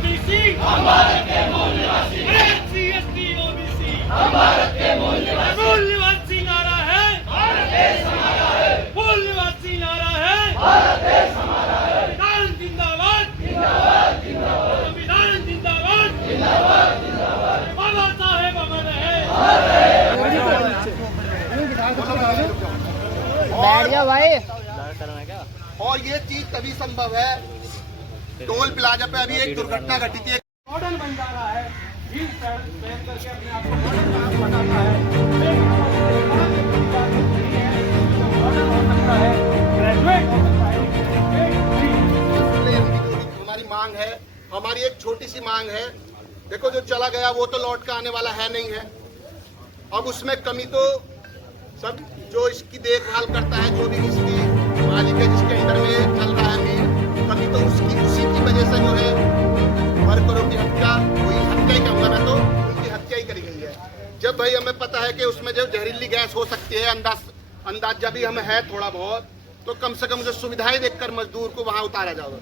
OBC हम भारत के मूल निवासी, एससी एसटी ओबीसी हम भारत के मूल निवासी, मूल निवासी नारा है भारत देश हमारा है, मूल निवासी नारा है भारत देश हमारा है, संविधान जिंदाबाद जिंदाबाद जिंदाबाद, संविधान जिंदाबाद जिंदाबाद जिंदाबाद, बाबा साहेब अमर है। बैठ जा भाई। और ये चीज तभी संभव है, टोल प्लाजा पे अभी एक दुर्घटना घटी थी, मॉडल बन जा रहा है, जीन्स पहन करके अपने आप को मॉडल बनाता है, मॉडल हो सकता है, ग्रेजुएट हो सकता है। हमारी मांग है, हमारी एक छोटी सी मांग है। देखो जो चला गया वो तो लौट कर आने वाला है नहीं है, अब उसमें कमी तो सब जो इसकी देखभाल करता है, जो भी इसकी मालिक है, जिसके अंडर में चल रहा है मील, कमी तो उसी की वजह से जो है वर्करों की हत्या हुई। हत्या ही कहूँगा मैं तो, उनकी हत्या ही करी गई है। जब भाई हमें पता है कि उसमें जो जहरीली गैस हो सकती है, अंदाजा भी हमें है थोड़ा बहुत, तो कम से कम जो सुविधाएं देखकर मजदूर को वहाँ उतारा जाए।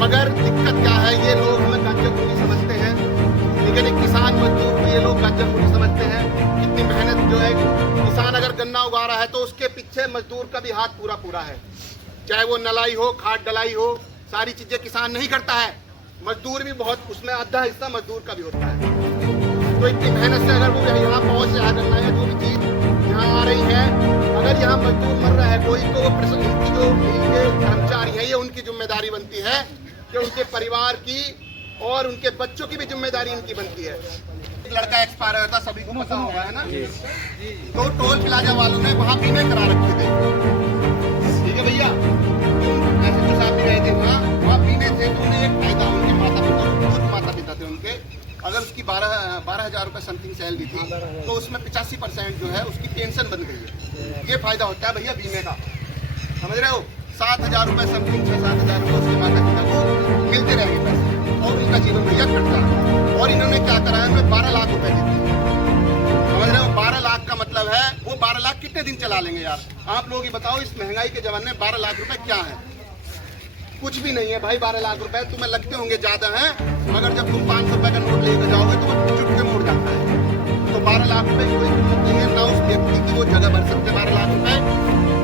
मगर दिक्कत क्या है, ये लोग हमें गंजरपुरी समझते हैं, लेकिन एक किसान मजदूर को ये लोग गंजरपुरी समझते हैं। इतनी मेहनत जो है, किसान अगर गन्ना उगा रहा है तो उसके पीछे मजदूर का भी हाथ पूरा पूरा है, चाहे वो नलाई हो, खाद डलाई हो, सारी चीजें किसान नहीं करता है, मजदूर भी बहुत, उसमें आधा हिस्सा मजदूर का भी होता है। तो इतनी मेहनत से अगर वो यहाँ पहुंच रहा है, गन्ना या जो भी चीज यहाँ आ रही है, अगर यहाँ मजदूर मर रहा है कोई, तो वो उनकी जो इनके कर्मचारी है, ये उनकी जिम्मेदारी बनती है कि उनके परिवार की और उनके बच्चों की भी जिम्मेदारी इनकी बनती है। एक लड़का एक्सपायर हुआ था, सभी को पता होगा, है ना। तो टोल प्लाजा वालों ने वहाँ बीमे करा रखे थे, ठीक है भैया, ऐसे तो साहब भी गए थे वहाँ बीमे थे, तो उन्हें एक फायदा, उनके माता पिता थे उनके, अगर उसकी 12,000 रुपये समथिंग सैलरी थी, तो उसमें 85% जो है उसकी पेंशन बन गई है। ये फायदा होता है भैया बीमे का, समझ रहे हो। 7,000 रुपये समथिंग, 6-7,000 रुपये उसके माता पिता को मिलते रहेंगे पैसे, और उनका जीवन भैया कटता है। और इन्होंने क्या करा है, हमें 12 लाख रुपए देते हैं, समझ रहे हो। 12 लाख का मतलब है, वो 12 लाख कितने दिन चला लेंगे यार, आप लोग ही बताओ। इस महंगाई के जमाने में 12 लाख रुपए क्या है, कुछ भी नहीं है भाई। 12 लाख रुपए तुम्हें लगते होंगे ज्यादा हैं, मगर जब तुम 500 रुपए का नोट लेकर जाओगे तो वो चुटके में उड़ जाता है। तो 12 लाख रुपए की कोई कीमत नहीं है, ना उस व्यक्ति की वो जगह भर सकते 12 लाख रुपए,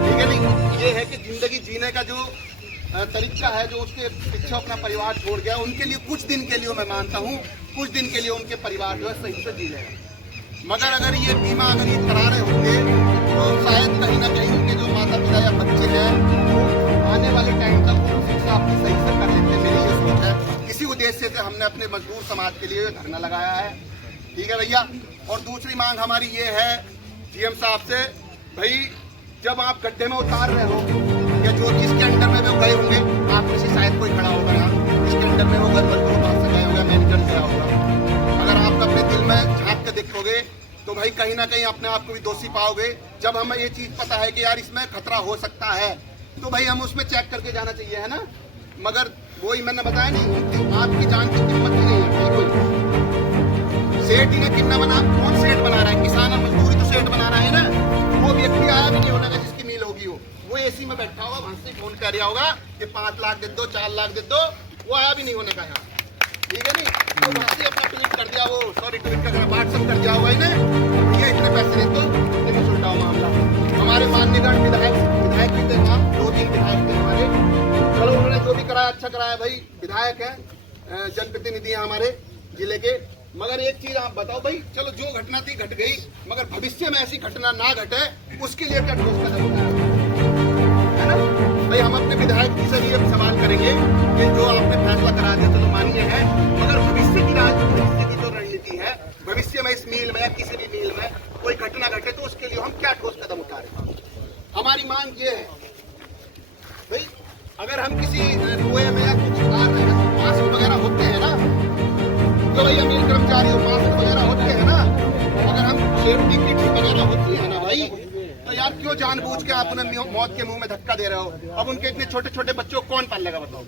ठीक है नहीं। ये है कि जिंदगी जीने का जो तरीका है, जो उसके पीछे अपना परिवार छोड़ गया, उनके लिए कुछ दिन के लिए मैं मानता हूँ, कुछ दिन के लिए उनके परिवार जो है सही से जी लेगा। मगर अगर ये बीमा अगर ये करा रहे होंगे, तो शायद कहीं ना कहीं उनके जो माता पिता या बच्चे हैं, वो आने वाले टाइम तक वो शिक्षा अपनी सही से कर लेते। मेरी ये सोच है, इसी उद्देश्य से हमने अपने मजदूर समाज के लिए धरना लगाया है, ठीक है भैया। और दूसरी मांग हमारी ये है सीएम साहब से, भाई जब आप गड्ढे में उतार रहे हो, या जो जिसके अंडर में वो गए होंगे, आप में से शायद कोई खड़ा होगा यहाँ, जिसके अंडर में वो मजदूर वहाँ से गए होगा, मैनेजर गया होगा, अगर आप अपने दिल में झांक के देखोगे तो भाई कहीं ना कहीं अपने आप को भी दोषी पाओगे। जब हमें ये चीज पता है कि यार इसमें खतरा हो सकता है, तो भाई हम उसमें चेक करके जाना चाहिए, है ना। मगर वही मैंने बताया नहीं, आपकी जान की कीमत ही नहीं है बिल्कुल। सेठ ही ने कितना बना, कौन सेठ बना रहा है, किसान और मजदूरी तो सेठ बना रहा है ना। वो व्यक्ति आया भी नहीं होना जिसकी मील होगी, वो एसी में बैठा होगा, वहां से फोन कर रहा होगा कि 5 लाख दे दो, 4 लाख दे दो, वो आया भी नहीं होने का यहाँ, ठीक है नहीं। तो वहां से अपना क्लिक कर दिया, वो सॉरी ट्वीट कर व्हाट्सअप कर दिया होगा इन्हें, ये इतने पैसे दे दो, लेकिन सुलटाओ मामला। हमारे माननीय विधायक भी थे वहाँ, 2-3 विधायक थे हमारे, चलो उन्होंने जो भी कराया अच्छा कराया भाई, विधायक है, जनप्रतिनिधि है हमारे जिले के। मगर एक चीज आप बताओ भाई, चलो जो घटना थी घट गई, मगर भविष्य में ऐसी घटना ना घटे, उसके लिए क्या ठोस कदम उठाया है ना भाई। हम अपने विधायक जी से भी अब सवाल करेंगे कि जो आपने फैसला करा दिया चलो मान्य है, मगर भविष्य की जो रणनीति है, भविष्य में इस मील में या किसी भी मील में कोई घटना घटे, तो उसके लिए हम क्या ठोस कदम उठा रहे हैं। हमारी मांग ये है भाई, अगर हम किसी कुएं में या कुछ उतार रहे हैं, मास्क वगैरह होते हैं ना, जो भाई अमीर कर्मचारी मास्क वगैरह होते हैं ना, अगर हम सेफ्टी किट वगैरह होती है ना भाई, तो यार क्यों जानबूझ के आप उन्हें मौत के मुंह में धक्का दे रहे हो। अब उनके इतने छोटे छोटे बच्चों को कौन पालेगा बताओ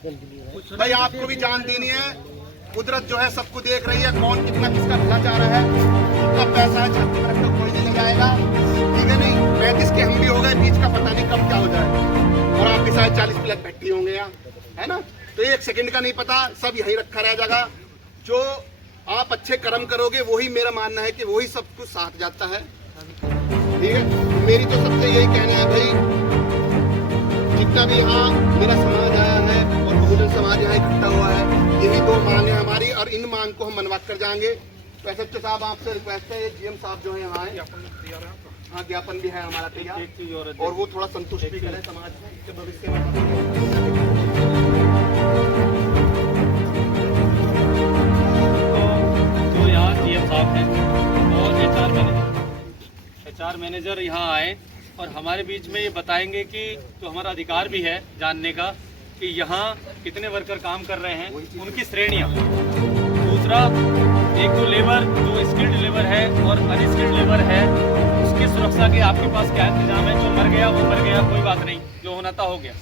भाई। आपको भी जान देनी है, कुदरत जो है सबको देख रही है, कौन कितना किसका भला चाह रहा है, कितना पैसा है छाती में रखकर कोई नहीं लगाएगा, ठीक है नहीं। 35 के हम भी हो गए, बीच का पता नहीं कब क्या हो जाए, और आपके शायद 40 प्लस भट्टी होंगे यहाँ, है ना। तो एक सेकंड का नहीं पता, सब यहीं रखा रह जाएगा। जो आप अच्छे कर्म करोगे वही, मेरा मानना है कि वही सब कुछ साथ जाता है। ठीक है, मेरी तो सबसे यही कहना है भाई, जितना भी यहाँ मेरा समाज आया है और बहुजन समाज यहाँ इकट्ठा हुआ है, यही दो मांग है हमारी और इन मांग को हम मनवा कर जाएंगे। तो एसएचओ साहब आपसे रिक्वेस्ट है, जीएम साहब जो है यहाँ है, हाँ ज्ञापन भी है हमारा तैयार, और वो थोड़ा संतुष्ट भी करें समाज के भविष्य में। तो यहाँ जीएम साहब हैं और एचआर मैनेजर यहाँ आए और हमारे बीच में ये बताएंगे कि जो हमारा अधिकार भी है जानने का कि यहाँ कितने वर्कर काम कर रहे हैं, उनकी श्रेणियाँ। दूसरा, एक तो लेबर जो स्किल्ड लेबर है और अनस्किल्ड लेबर है, उसकी सुरक्षा के आपके पास क्या इंतजाम है? जो मर गया वो मर गया, कोई बात नहीं, जो होना था हो गया।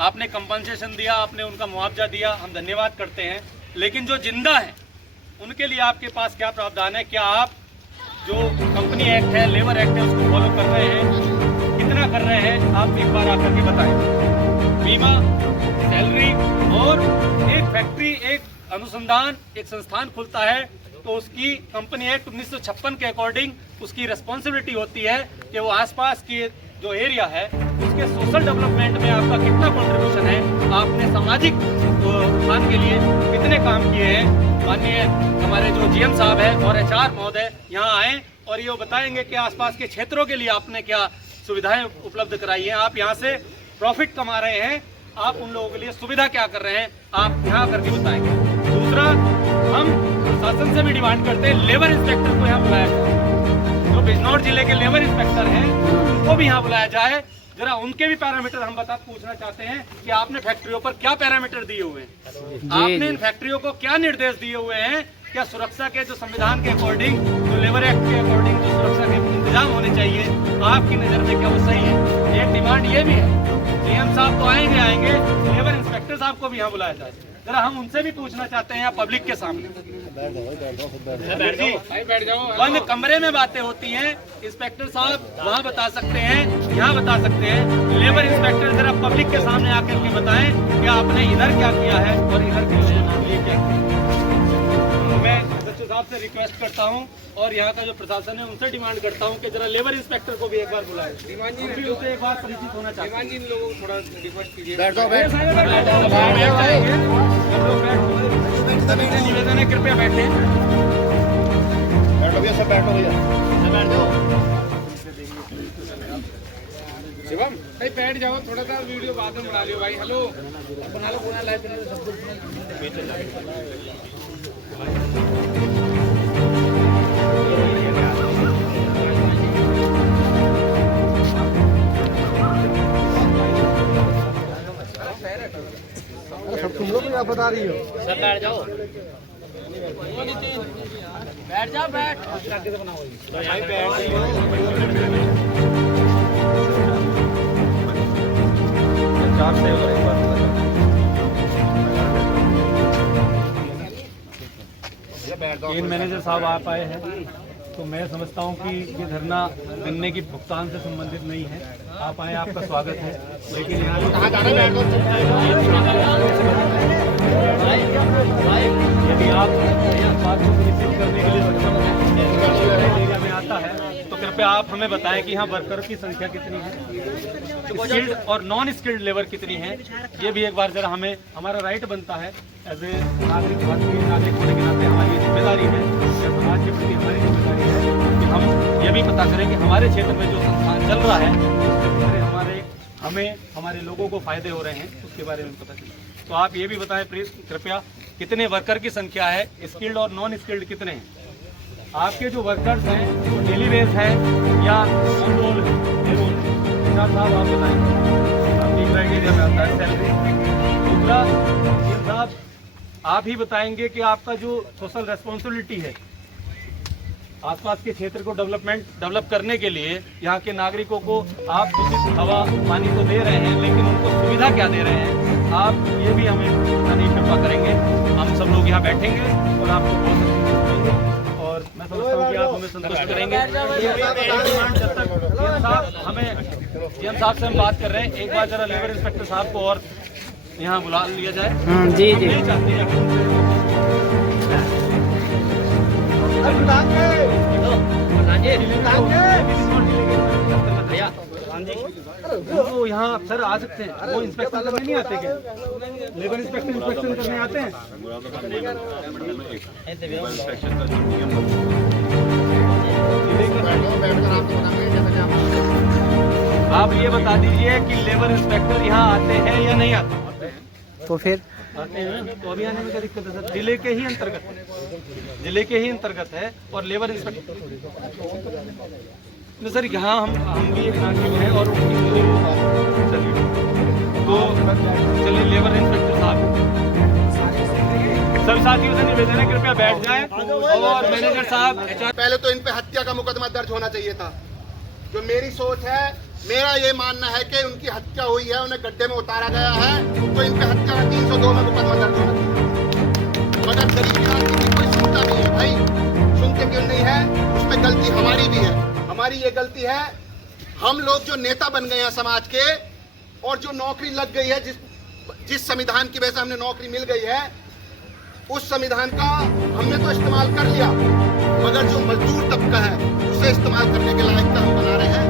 आपने कंपनसेशन दिया, आपने उनका मुआवजा दिया, हम धन्यवाद करते हैं। लेकिन जो जिंदा है उनके लिए आपके पास क्या प्रावधान है? क्या आप जो कंपनी एक्ट है, लेबर एक्ट है, उसको फॉलो कर रहे हैं? कितना कर रहे हैं? आप एक बार आकर के बताएं। बीमा, सैलरी, और एक फैक्ट्री, एक अनुसंधान, एक संस्थान खुलता है तो उसकी कंपनी एक्ट 1956 के अकॉर्डिंग उसकी रिस्पॉन्सिबिलिटी होती है कि वो आसपास की जो एरिया है उसके सोशल डेवलपमेंट में आपका कितना कंट्रीब्यूशन है, आपने सामाजिक उत्थान के लिए कितने काम किए हैं। माननीय हमारे जो जीएम साहब है और एचआर महोदय यहाँ आए और ये बताएंगे कि आसपास के क्षेत्रों के लिए आपने क्या सुविधाएं उपलब्ध कराई हैं। आप यहाँ से प्रॉफिट कमा रहे हैं, आप उन लोगों के लिए सुविधा क्या कर रहे हैं, आप यहाँ करके बताएंगे। दूसरा, हम प्रशासन से भी डिमांड करते हैं लेबर इंस्पेक्टर को यहाँ बुलाया जाए। जो बिजनौर जिले के लेबर इंस्पेक्टर हैं उनको भी यहाँ बुलाया जाए, जरा उनके भी पैरामीटर हम पूछना चाहते हैं कि आपने फैक्ट्रियों पर क्या पैरामीटर दिए हुए हैं, आपने इन फैक्ट्रियों को क्या निर्देश दिए हुए हैं। क्या सुरक्षा के जो संविधान के अकॉर्डिंग, जो लेबर एक्ट के अकॉर्डिंग जो सुरक्षा के इंतजाम होने चाहिए, आपकी नज़र में क्या वो सही है? एक डिमांड ये भी है, जीएम साहब तो आएंगे, लेबर इंस्पेक्टर साहब को भी यहाँ बुलाया जाए। जरा हम उनसे भी पूछना चाहते हैं यहाँ पब्लिक के सामने। बैठ जाओ। बंद कमरे में बातें होती हैं, इंस्पेक्टर साहब वहाँ बता सकते हैं, यहाँ बता सकते हैं। लेबर इंस्पेक्टर जरा पब्लिक के सामने आकर के बताएं कि आपने इधर क्या किया है और इधर के लिए क्या किया। मैं एसएचओ साहब से रिक्वेस्ट करता हूं और यहाँ का जो प्रशासन है उनसे डिमांड करता हूं कि जरा लेबर इंस्पेक्टर को भी एक बार बुलाएं। उनसे एक बार परिचित होना चाहिए। इन लोगों को थोड़ा रिक्वेस्ट कीजिए। निवेदन है, कृपया बैठे। शिवम भाई बैठ जाओ, थोड़ा सा वीडियो बाद में बना लियो भाई। हेलो बना लो पूरा लाइव सब तुम लोग क्या बता रही हो? सर बैठ जाओ, बैठ जाओ, बैठ भाई, बैठ। मैनेजर साहब आप आए हैं तो मैं समझता हूं कि ये धरना गन्ने की भुगतान से संबंधित नहीं है। आप आए, आपका स्वागत है, लेकिन यहाँ यदि आप बात को सुनिश्चित करने के लिए सक्षम हैं, एरिया में आता है तो कृपया आप हमें बताएं कि यहाँ वर्कर की संख्या कितनी है, स्किल्ड और नॉन स्किल्ड लेबर कितनी है। ये भी एक बार जरा हमें, हमारा राइट बनता है एज ए नागरिक, भारतीय नागरिक होने के नाते हमारी ये जिम्मेदारी है, या समाज के प्रति हमारी जिम्मेदारी है कि हम ये भी पता करें कि हमारे क्षेत्र में जो संस्थान चल रहा है उससे हमें हमारे लोगों को फायदे हो रहे हैं, उसके बारे में पता चले। तो आप ये भी बताएं प्लीज कृपया, कितने वर्कर की संख्या है, स्किल्ड और नॉन स्किल्ड कितने हैं। आपके जो वर्कर्स हैं वो डेली बेस है या ऑन रोल है? साहब आप बताएंगे, आपकी क्राइटेरिया में आता है सैलरी। दूसरा, साहब आप ही बताएंगे कि आपका जो सोशल रेस्पॉन्सिबिलिटी है आसपास के क्षेत्र को डेवलप करने के लिए, यहाँ के नागरिकों को आप दूषित हवा पानी तो दे रहे हैं, लेकिन उनको सुविधा क्या दे रहे हैं, आप ये भी हमें बताने की कृपा करेंगे। हम सब लोग यहाँ बैठेंगे और आपको बहुत देंगे और मैं समझता हूँ कि आप हमें संतुष्ट करेंगे। साहब हमें जीएम साहब से हम बात कर रहे हैं, एक बार जरा लेबर इंस्पेक्टर साहब को और यहाँ बुला लिया जाए। जी हम नहीं चाहते हैं वो यहाँ अफसर आ सकते हैं, वो इंस्पेक्शन करने नहीं आते क्या? लेबर इंस्पेक्शन करने आते हैं। आप ये बता दीजिए कि लेबर इंस्पेक्टर यहाँ आते हैं या नहीं आते? तो फिर आते हैं, तो अभी आने में क्या दिक्कत है सर? जिले के ही अंतर्गत है और लेबर इंस्पेक्टर नहीं सर, यहाँ हम भी एक नागरिक हैं और चलिए तो चलिए लेबर इंस्पेक्टर साहब सब साथियों से निवेदन है कृपया बैठ जाएं और मैनेजर साहब पहले तो इन पे हत्या का मुकदमा दर्ज होना चाहिए था। जो मेरी सोच है, मेरा ये मानना है कि उनकी हत्या हुई है, उन्हें गड्ढे में उतारा गया है, तो इन पे हत्या का 302 में मुकदमा दर्ज होना चाहिए। मगर गरीबी आदमी की कोई सुनता नहीं है भाई, सुनते क्यों नहीं है? उसमें गलती हमारी भी है। हमारी ये गलती है, हम लोग जो नेता बन गए हैं समाज के और जो नौकरी लग गई है, जिस संविधान की वजह से हमने नौकरी मिल गई है, उस संविधान का हमने तो इस्तेमाल कर लिया, मगर जो मजदूर तबका है उसे इस्तेमाल करने के लायक हम बना रहे हैं।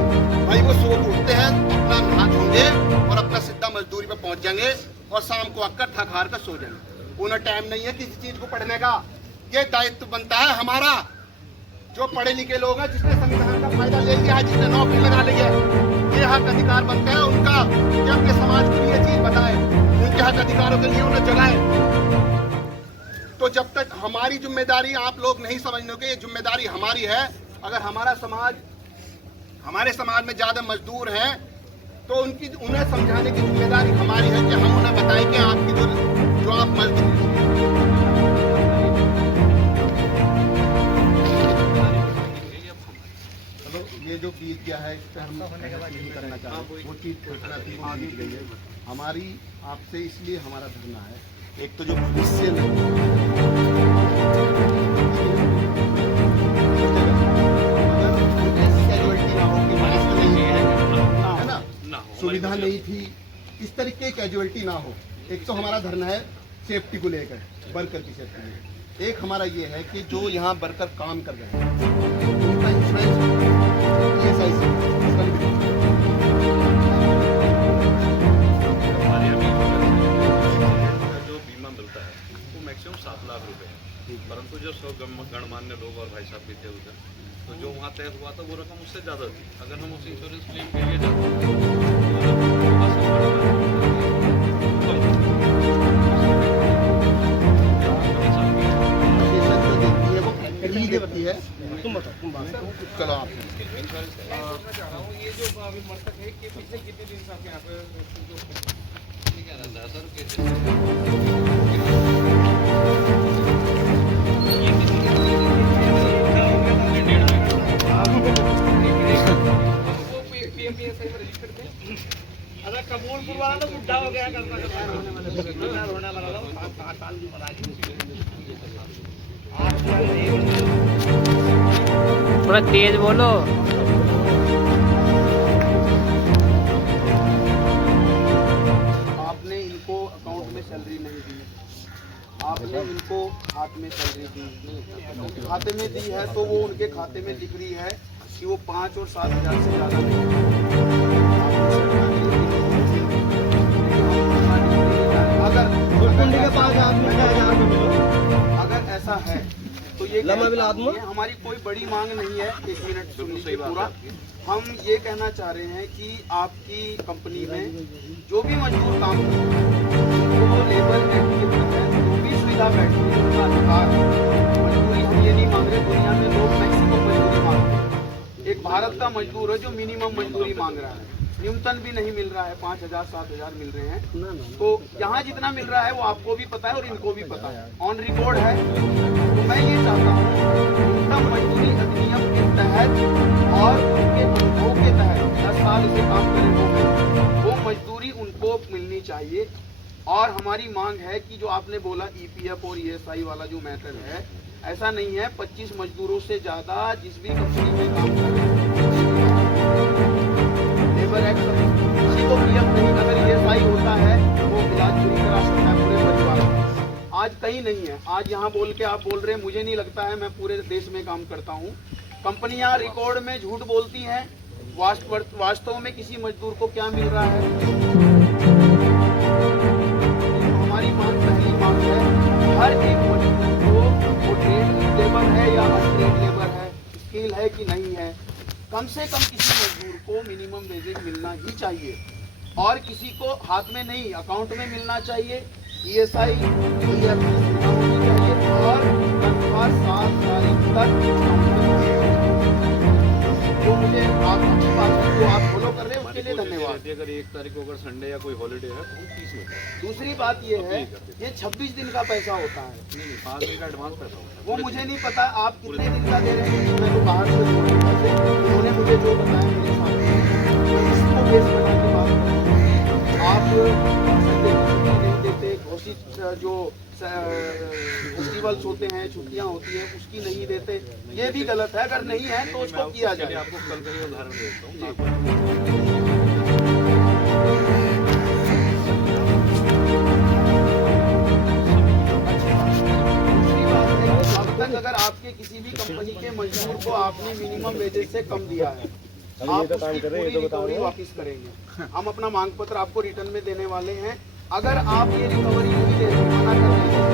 भाई वो सुबह उठते हैं, अपना नहा धोंगे और अपना सीधा मजदूरी पे पहुंच जाएंगे और शाम को आकर थक हार कर सो जाएंगे। उन्हें टाइम नहीं है किसी चीज को पढ़ने का। ये दायित्व बनता है हमारा, जो पढ़े लिखे लोग हैं, जिसने संविधान का फायदा ले लिया है, जिसने नौकरी लगा ली है, ये हक अधिकार बनता है उनका कि अपने समाज को ये चीज बताए, उनके हक अधिकारों के लिए उन्हें जगाए। तो जब तक हमारी जिम्मेदारी आप लोग नहीं समझोगे, ये जिम्मेदारी हमारी है। अगर हमारे समाज में ज्यादा मजदूर हैं तो उन्हें समझाने की जिम्मेदारी हमारी है कि हम उन्हें बताएं कि आपकी जो आप मजदूर ये जो बीत गया है इस पर हम नहीं करना चाहते, वो चीज़ बीत गई है हमारी। आपसे इसलिए हमारा धरना है, एक तो जो भविष्य में ऐसी कैजुअलिटी ना हो कि मास्क नहीं है ना, सुविधा नहीं थी, इस तरीके की कैजुअलिटी ना हो। एक तो हमारा धरना है सेफ्टी को लेकर, वर्कर की सेफ्टी को। एक हमारा ये है कि जो यहाँ वर्कर काम कर रहे हैं उनका इंश्योरेंस जो बीमा मिलता है वो मैक्सिमम 7 लाख रुपए है, परंतु जो 100 गणमान्य लोग और भाई साहब भी थे उधर, तो जो वहाँ तय हुआ था वो रकम उससे ज़्यादा थी। अगर हम उस इंश्योरेंस क्लेम के लिए जाते देती है। चलो आप ये जो अभी मृतक है कि पिछले कितने दिन से आपके यहाँ पे क्या रहता है सर? अगर कबूलपुर वाला तो बुढ़ा हो गया करना रोने वाला 5 साल की बना थोड़ा तेज बोलो। आपने इनको अकाउंट में सैलरी नहीं दी, आपने इनको हाथ में सैलरी दी, खाते में दी है तो वो उनके खाते में दिख रही है कि वो 5 और 7 हज़ार से ज़्यादा नहीं। अगर ऐसा है तो ये हमारी कोई बड़ी मांग नहीं है। 1 मिनट सुन लीजिए पूरा। हम ये कहना चाह रहे हैं कि आपकी कंपनी में जो भी मजदूर काम करते हैं वो लेबर एक्ट के तहत जो भी सुविधा बैठती है उनका अधिकार। मजदूरी हम ये नहीं मांग रहे, दुनिया में लोग मैक्सिमम मजदूरी मांगते हैं। एक भारत का मजदूर है जो मिनिमम मजदूरी मांग रहा है, न्यूनतम भी नहीं मिल रहा है, 5,000 7,000 मिल रहे हैं। तो यहाँ जितना मिल रहा है वो आपको भी पता है और इनको भी पता है, ऑन रिकॉर्ड है। तो मैं ये चाहता हूँ न्यूनतम मजदूरी अधिनियम के तहत और उनके अनुभव के तहत 10 साल से काम करें वो मजदूरी उनको मिलनी चाहिए। और हमारी मांग है कि जो आपने बोला EPF और ESI वाला जो मैटर है, ऐसा नहीं है। 25 मजदूरों से ज़्यादा जिस भी कंपनी में काम कर रहे हैं लेबर एक्ट किसी को पीएफ नहीं, अगर ESI होता है वो इलाज पूरी आज कहीं नहीं है। आज यहाँ बोल के आप बोल रहे हैं, मुझे नहीं लगता है, मैं पूरे देश में काम करता हूँ। कंपनियां रिकॉर्ड में झूठ बोलती हैं, वास्तव में किसी मजदूर को क्या मिल रहा है। हमारी मांग, पहली मांग है, हर एक मजदूर को, वो ट्रेड लेबर है या अनट्रेड लेबर है, स्किल है कि नहीं है, कम से कम किसी मजदूर को मिनिमम वेजेज मिलना ही चाहिए। और किसी को हाथ में नहीं, अकाउंट में मिलना चाहिए। ESI होनी चाहिए और तनख्वाह 7 तारीख तक। तो मुझे आप अच्छी बात है जो आप फॉलो कर रहे हैं उसके लिए धन्यवाद। अगर 1 तारीख को अगर संडे या कोई हॉलीडे है तो हम 30 में। दूसरी बात ये है, ये 26 दिन का पैसा होता है। नहीं, 5 दिन का एडवांस पैसा होता है। वो मुझे नहीं पता आप कितने दिन का दे रहे हैं, मैं तो बाहर से उन्होंने मुझे जो बताया मेरे सामने, तो इसको बेस बना के बात आप संडे की छुट्टी नहीं देते, घोषित जो फेस्टिवल्स होते हैं, छुट्टियां होती हैं, उसकी नहीं देते, ये भी गलत है। अगर नहीं है तो उसको किया जाए। आपको कल का ही उदाहरण देता हूँ। अब तक अगर आपके किसी भी कंपनी के मजदूर को आपने मिनिमम वेजेस से कम दिया है, आप उसकी पूरी रिकवरी वापस करेंगे। हम अपना मांग पत्र आपको रिटर्न में देने वाले हैं। अगर आप ये रिकवरी नहीं दे रहे, मना कर रहे हैं,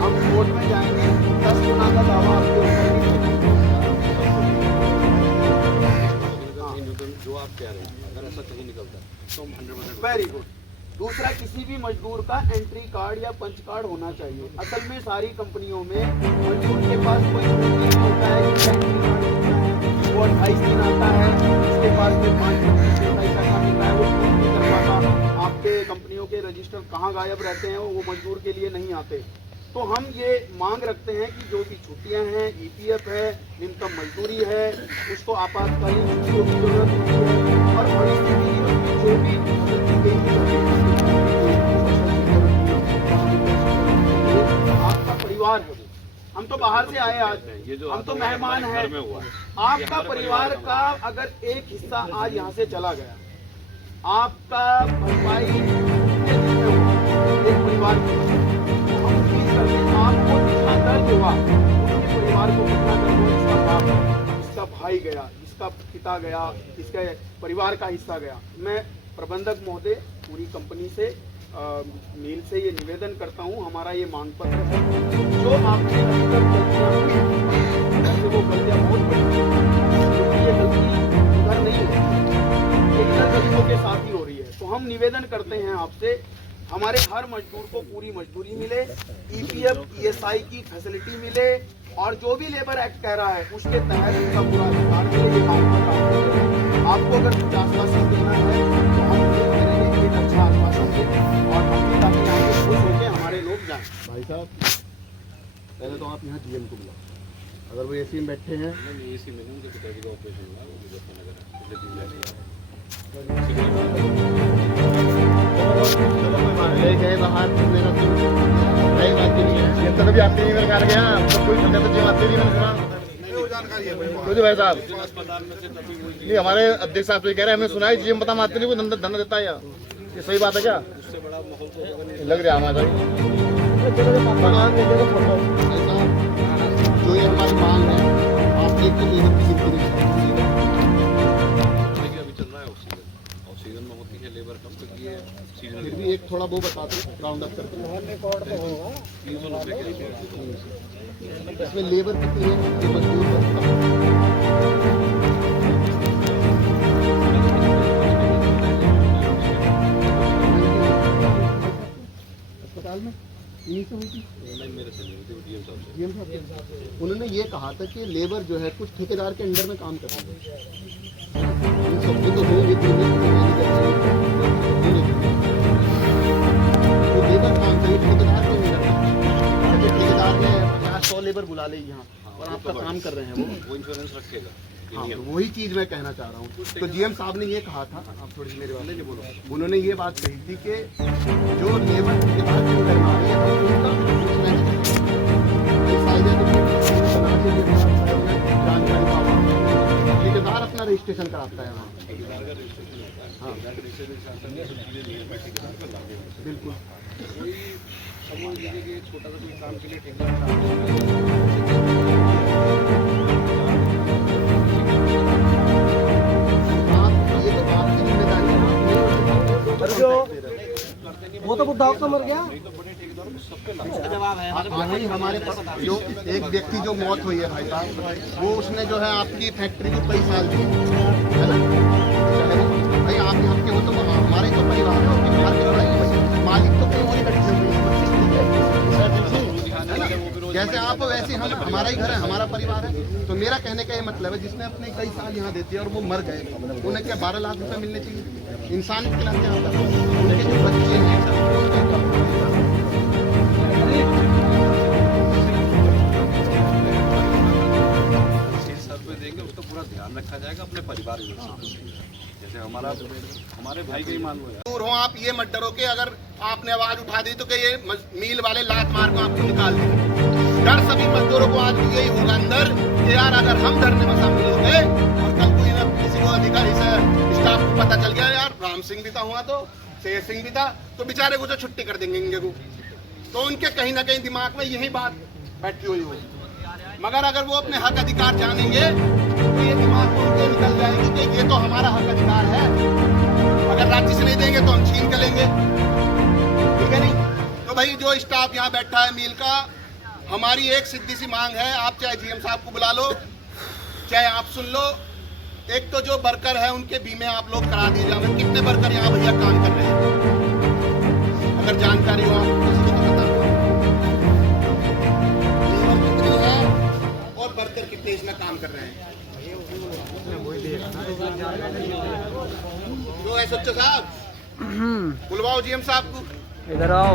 हम कोर्ट में जाएंगे, 10 गुना का दावा आपके ऊपर जो आप कह रहे हैं, अगर ऐसा कहीं निकलता है तो हम 100%। Very good. दूसरा, किसी भी मजदूर का एंट्री कार्ड या पंच कार्ड होना चाहिए। असल में सारी कंपनियों में मजदूर के पास कोई नहीं होता है कि एंट्री कार्ड होता है, वो 28 दिन आता है, उसके पास में 5-25 दिन पैसा मिल रहा है, वो प्रूफ नहीं कर पाता। आपके कंपनियों के रजिस्टर कहाँ गायब रहते हैं, वो मजदूर के लिए नहीं आते। तो हम ये मांग रखते हैं कि जो भी छुट्टियां हैं, EPF है, न्यूनतम मजदूरी है, उसको आपातकालीन छुट्टियों की जरूरत होती है। और बड़ी स्थिति में जो भी आपका परिवार है, हम तो बाहर से आए आज, हम तो मेहमान हैं। आपका परिवार का अगर एक हिस्सा आज यहाँ से चला गया, आपका भरपाई एक परिवार की, हम उम्मीद करते हैं आपको कितना दर्द हुआ, उनके परिवार को कितना दर्द हुआ, इसका बाप, इसका भाई गया, इसका पिता गया, इसके परिवार का हिस्सा गया। मैं प्रबंधक महोदय, पूरी कंपनी से, मील से ये निवेदन करता हूँ, हमारा ये मांग पत्र है, जो आपने अभी तक गलतियाँ हुई, वो गलतियाँ बहुत बड़ी, ये गलती उधर नहीं होती, इधर गरीबों के साथ ही हो रही है। तो हम निवेदन करते हैं आपसे, हमारे हर मजदूर को पूरी मजदूरी मिले, EPF ESI की फैसिलिटी मिले, और जो भी लेबर एक्ट कह रहा है उसके तहत उसका पूरा अधिकार मिले। ये मांग कर रहा हूं। आपको अगर कुछ आश्वासन देना है तो हम करेंगे, एक अच्छा आश्वासन दें और हम भी ताकि आगे खुश होकर हमारे लोग जाएं। भाई साहब, पहले तो आप यहाँ GM को बुलाओ, अगर वो AC में बैठे हैं। नहीं, AC में नहीं, उनके पिताजी का ऑपरेशन हुआ है, वो मुजफ्फरनगर है, पिछले 3 महीने से। ले गए बाहर घूमने का, नई बात नहीं है। ये तो भी आपके नहीं कर गया, तो कोई बंदा तो बात नहीं मैंने सुना। तो भाई साहब, नहीं, हमारे अध्यक्ष साहब तो कह रहे हैं, हमें सुना है GM पता मारते नहीं, कोई धंधा देता है यार, ये सही बात है क्या? लग रहा है हमारा जो ये हमारी मांग है, आप एक अभी चल रहा है ऑक्सीजन में होती है लेबर कम, क्योंकि ये सीजन फिर भी एक थोड़ा वो बता दो, राउंड अप करके। 300 रुपये के लिए इसमें लेबर कितनी है, जो मजदूर अस्पताल में इन्हीं से हुई थी? नहीं, मेरे से नहीं हुई, DM साहब से। GM साहब, उन्होंने ये कहा था कि लेबर जो है कुछ ठेकेदार के अंडर में काम कर रही है। इन सबकी तो हुई तो लेबर काम करिए ठेकेदार के अंडर में, ठेकेदार ने 50-100 लेबर बुला ले यहाँ और आपका काम कर रहे हैं वो इंश्योरेंस रखेगा। हाँ, तो वही चीज मैं कहना चाह रहा हूँ। तो GM साहब ने ये कहा था, आप थोड़ी मेरे वाले ये बोलो, उन्होंने ये बात कही थी कि जो लेबर ठेकेदार के अंदर में आ रही है जानकारी, ठेकेदार अपना रजिस्ट्रेशन कराता है वहाँ। हाँ बिल्कुल, कोई समझ लीजिए कि छोटा सा कोई काम के लिए ठेकेदार ये तो आपकी जिम्मेदारी है। वो तो बुढ़ा तो मर गया। वही हमारे पास जो एक व्यक्ति जो मौत हुई है भाई साहब, वो उसने जो है आपकी फैक्ट्री को कई साल दिए, है ना भाई? आप यहाँ के वो तो हमारे तो परिवार है, उनके बाहर के भाई मालिक तो कहीं और ही बैठे हुए हैं, है ना? जैसे आप वैसे हम, हमारा ही घर है, हमारा परिवार है। तो मेरा कहने का ये मतलब है, जिसने अपने कई साल यहाँ देते और वो मर गए, उन्हें क्या 12 लाख रुपए मिलने चाहिए? इंसानियत के नाते आता है। उनके जो बच्चे हैं देंगे, उसका पूरा ध्यान रखा जाएगा अपने परिवार में। जैसे हमारे भाई का ही मान लो यार। दूर हो आप, ये मत डरो कि अगर आपने आवाज उठा दी तो कि ये मील वाले लात मार को आपको निकाल देंगे। डर सभी मजदूरों को आज भी यही होगा अंदर कि यार अगर हम धरने में शामिल हो गए और कल कोई ना किसी को अधिकारी से स्टाफ को पता चल गया यार राम सिंह भी था हुआ, तो शेर सिंह भी था, तो बेचारे को जो छुट्टी कर देंगे इनके को। तो उनके कहीं ना कहीं दिमाग में यही बात बैठी हुई होगी। मगर अगर वो अपने हक अधिकार जानेंगे तो ये दिमाग में उनके निकल जाएंगे कि ये तो हमारा हक अधिकार है, अगर राज्य से नहीं देंगे तो हम छीन कर लेंगे, ठीक है नहीं? तो भाई जो स्टाफ यहाँ बैठा है मील का, हमारी एक सीधी सी मांग है, आप चाहे जीएम साहब को बुला लो, चाहे आप सुन लो, एक तो जो वर्कर है उनके बीमे आप लोग करा दिए जाए। कितने वर्कर यहाँ भैया काम कर रहे हैं, अगर जानकारी हो आपको किसी को तो बता दो। कितनी है और वर्कर कितने इसमें काम कर रहे हैं? जो है सच्चा साहब, बुलवाओ जीएम साहब को। इधर आओ।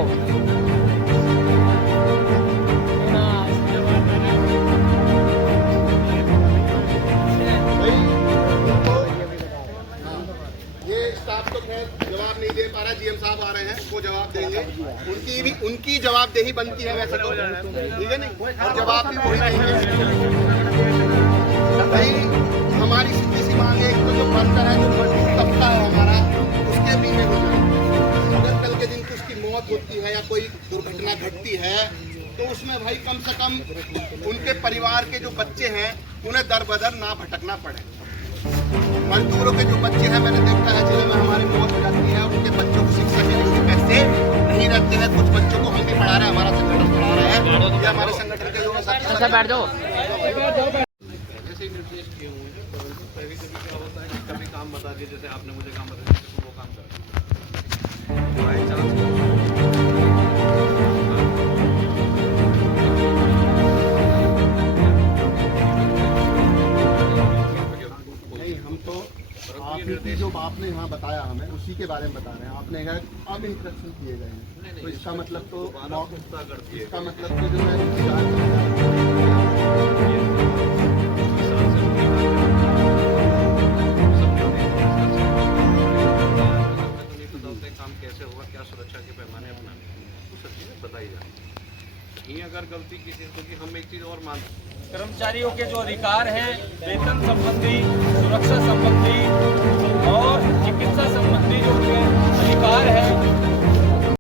ये स्टाफ तो खैर जवाब नहीं दे पा रहा, जीएम साहब आ रहे हैं, वो जवाब देंगे। उनकी जवाबदेही बनती है वैसे तो, ठीक है नहीं? और जवाब भी वही देंगे। भाई हमारी सीधी सी मांग है, एक तो जो वर्कर है, जो मजदूर तबका है हमारा, उसके बीमे हो जाए। अगर कल के दिन तो उसकी मौत होती है या कोई दुर्घटना घटती है तो उसमें भाई कम से कम उनके परिवार के जो बच्चे हैं उन्हें दर बदर ना भटकना पड़े। मजदूरों के जो बच्चे हैं, मैंने देखा है जिले में हमारी मौत हो जाती है, उनके बच्चों को शिक्षा के लिए पैसे नहीं रहते हैं। कुछ बच्चों को हम भी पढ़ा रहे हैं, हमारा संगठन पढ़ा रहा है, या हमारे संगठन के लोग अच्छा बैठ जाओ। ऐसे ही निर्देश किए हुए हैं, परंतु कभी कभी क्या होता है कि कभी काम बता दिए, जैसे आपने मुझे काम बता दिया तो वो काम कर बाई चांस निर्देश जो आपने यहाँ बताया हमें उसी के बारे में बता रहे हैं। आपने अब इंस्ट्रक्शन किए गए हैं, तो इसका मतलब तो इसका मतलब तो जो है काम कैसे होगा, क्या सुरक्षा के पैमाने अपनाने, वो सब चीजें बताई जाए। कहीं अगर गलती की चीज, क्योंकि हम एक चीज और मानते हैं, कर्मचारियों के जो अधिकार हैं, वेतन संबंधी, सुरक्षा संबंधी और चिकित्सा संबंधी जो उनके अधिकार है,